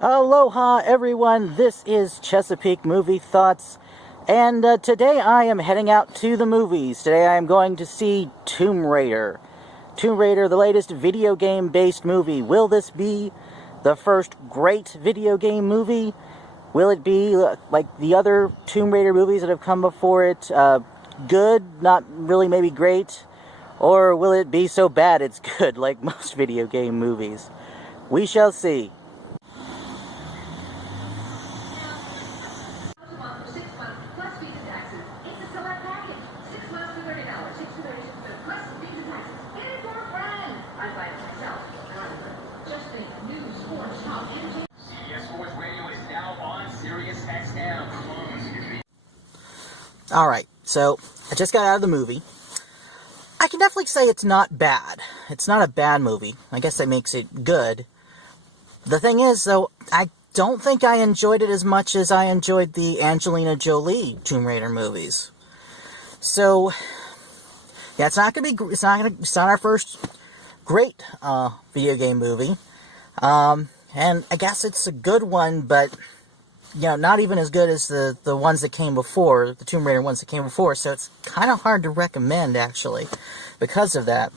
Aloha everyone, this is Chesapeake Movie Thoughts, and today I am heading out to the movies. Today I am going to see Tomb Raider. Tomb Raider, the latest video game based movie. Will this be the first great video game movie? Will it be like the other Tomb Raider movies that have come before it? Good, not really maybe great? Or will it be so bad it's good like most video game movies? We shall see. Alright, so I just got out of the movie. I can definitely say it's not bad. It's not a bad movie. I guess that makes it good. The thing is, though, I don't think I enjoyed it as much as I enjoyed the Angelina Jolie Tomb Raider movies. So, yeah, it's not not our first great video game movie. And I guess it's a good one, but you know, not even as good as the ones that came before, the Tomb Raider ones that came before, so it's kind of hard to recommend, actually, because of that.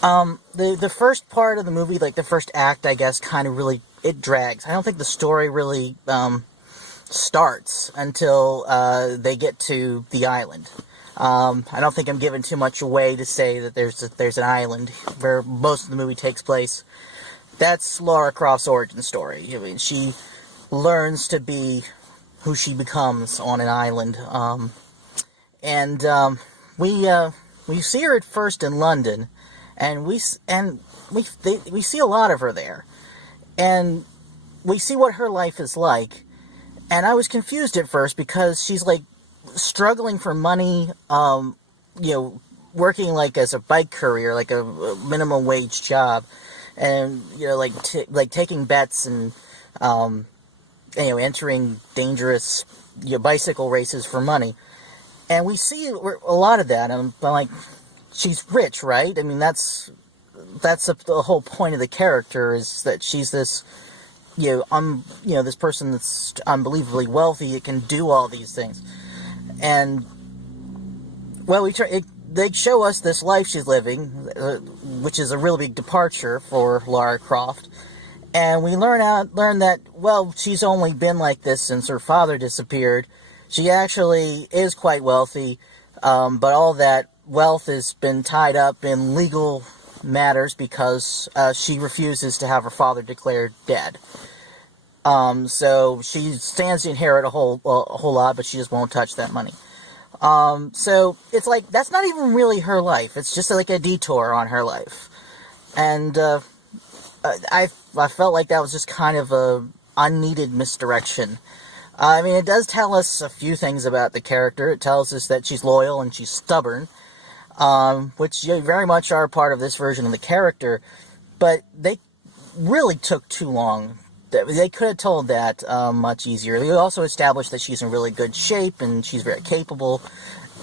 The first part of the movie, like the first act, I guess, kind of really, it drags. I don't think the story really starts until they get to the island. I don't think I'm giving too much away to say that there's an island where most of the movie takes place. That's Lara Croft's origin story. I mean, she learns to be who she becomes on an island, we see her at first in London, and we see a lot of her there, and we see what her life is like. And I was confused at first because she's like struggling for money, you know, working like as a bike courier, like a minimum wage job, and you know, like taking bets and you know, entering dangerous, you know, bicycle races for money. And we see a lot of that, and I'm like, she's rich, right? I mean, that's the whole point of the character, is that she's this, you know, this person that's unbelievably wealthy, that can do all these things. And, well, they show us this life she's living, which is a really big departure for Lara Croft. And we learn that, well, she's only been like this since her father disappeared. She actually is quite wealthy, but all that wealth has been tied up in legal matters because she refuses to have her father declared dead. So she stands to inherit a whole lot, but she just won't touch that money. So it's like, that's not even really her life. It's just like a detour on her life. And I felt like that was just kind of a unneeded misdirection. I mean, it does tell us a few things about the character. It tells us that she's loyal and she's stubborn, which very much are part of this version of the character, but they really took too long. They could have told that much easier. They also established that she's in really good shape and she's very capable.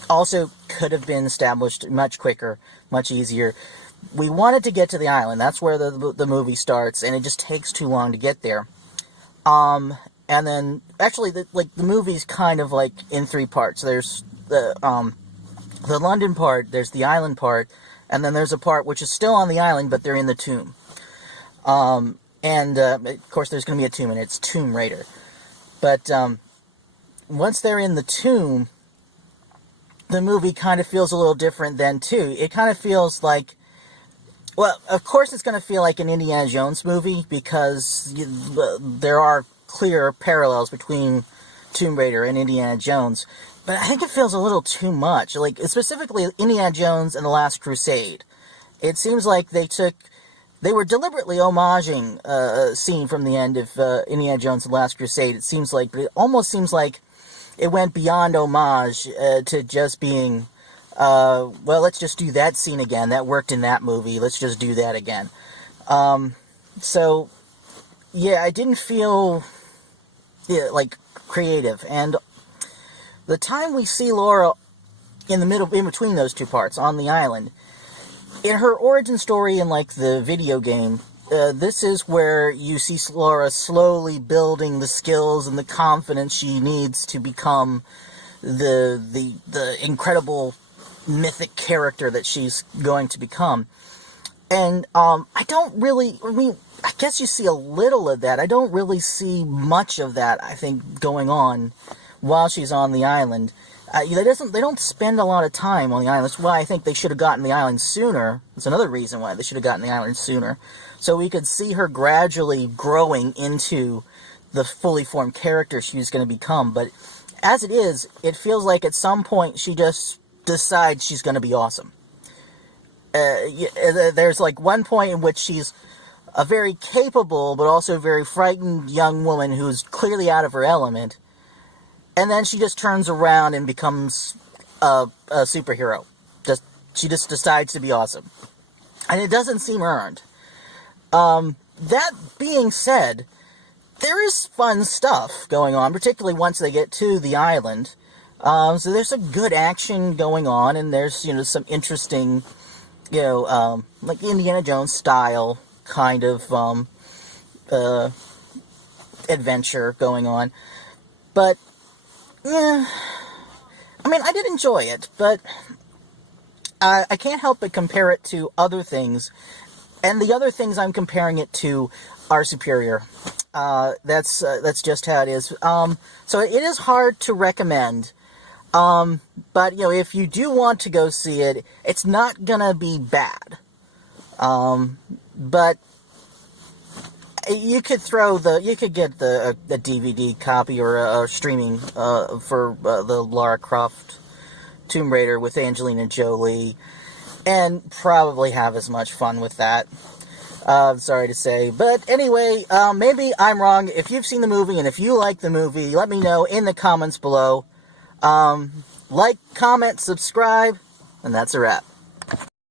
Also could have been established much quicker, much easier. We wanted to get to the island. That's where the movie starts, and it just takes too long to get there. And then, actually, the movie's kind of like in three parts. There's the London part, there's the island part, and then there's a part which is still on the island, but they're in the tomb. Of course, there's going to be a tomb, and it's Tomb Raider. But once they're in the tomb, the movie kind of feels a little different then, too. It kind of feels like, well, of course it's going to feel like an Indiana Jones movie, because there are clear parallels between Tomb Raider and Indiana Jones. But I think it feels a little too much. Like, specifically Indiana Jones and The Last Crusade. It seems like they were deliberately homaging a scene from the end of Indiana Jones and The Last Crusade. It seems like, but it almost seems like it went beyond homage to just being, well, let's just do that scene again. That worked in that movie. Let's just do that again. So, yeah, I didn't feel, like, creative. And the time we see Laura in the middle, in between those two parts, on the island, in her origin story in, like, the video game, this is where you see Laura slowly building the skills and the confidence she needs to become the incredible mythic character that she's going to become. And I guess you see a little of that. I don't really see much of that, I think, going on while she's on the island. They don't spend a lot of time on the island. That's why I think they should have gotten the island sooner. That's another reason why they should have gotten the island sooner. So we could see her gradually growing into the fully formed character she was going to become. But as it is, it feels like at some point she just decides she's going to be awesome. There's like one point in which she's a very capable but also very frightened young woman who's clearly out of her element, and then she just turns around and becomes a superhero. She just decides to be awesome, and it doesn't seem earned. That being said, there is fun stuff going on, particularly once they get to the island. So there's some good action going on, and there's some interesting, like Indiana Jones style kind of adventure going on. But yeah, I mean, I did enjoy it, but I can't help but compare it to other things, and the other things I'm comparing it to are superior. That's just how it is. So it is hard to recommend. But, if you do want to go see it, it's not gonna be bad. But you could get the DVD copy or a streaming, for, the Lara Croft Tomb Raider with Angelina Jolie, and probably have as much fun with that. Sorry to say. But anyway, maybe I'm wrong. If you've seen the movie and if you like the movie, let me know in the comments below. Like, comment, subscribe, and that's a wrap.